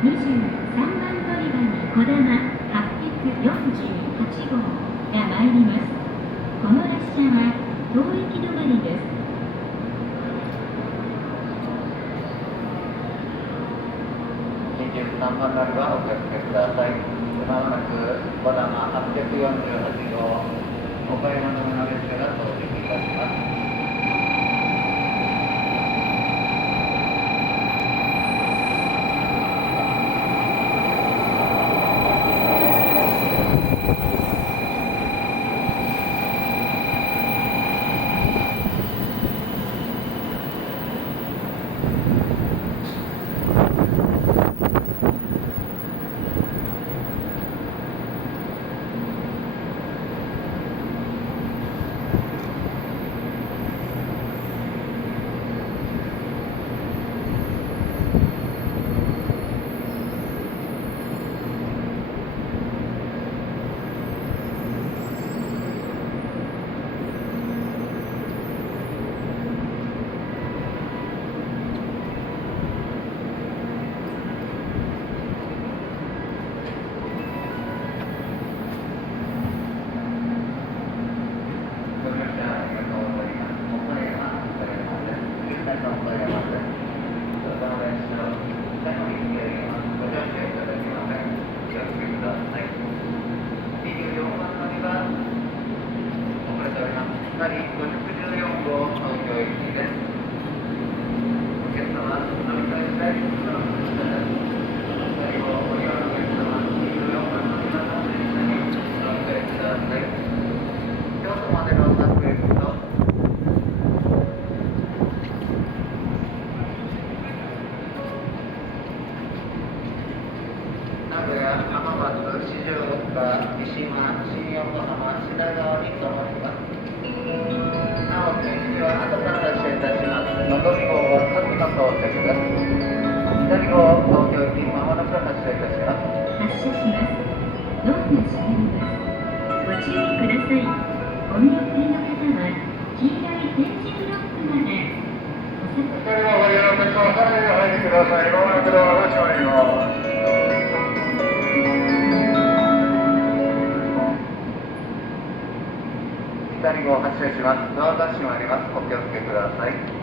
23番乗り場にこだま848号が参ります。この列車は当駅止まりです。23番乗り場お気をつけください。まもなくこだま848号岡山止めの列車が到着いたします。左号発車します。ドアが閉まります。お気をつけください。